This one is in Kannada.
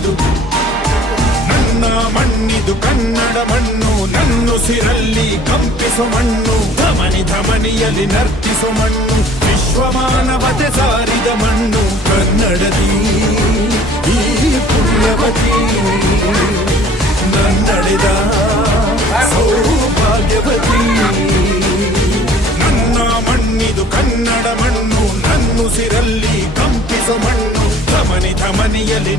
ಮಣ್ಣಿದು ನನ್ನ ಮಣ್ಣಿದು ಕನ್ನಡ ಮಣ್ಣು ನನ್ನುಸಿರಲ್ಲಿ ಕಂಪಿಸೋ ಮಣ್ಣು ಧಮನಿ ಧಮನಿಯಲ್ಲಿ ನರ್ತಿಸೋ ಮಣ್ಣು ವಿಶ್ವಮಾನವತೆ ಸಾರಿದ ಮಣ್ಣು ಕನ್ನಡದಿ ಈ ಪುಣ್ಯವತಿ ನನ್ನಡೆದ ಸೌಭಾಗ್ಯವತಿ ನನ್ನ ಮಣ್ಣಿದು ಕನ್ನಡ ಮಣ್ಣು ನನ್ನುಸಿರಲ್ಲಿ ಕಂಪಿಸೋ ಮಣ್ಣು ಧಮನಿ ಧಮನಿಯಲ್ಲಿ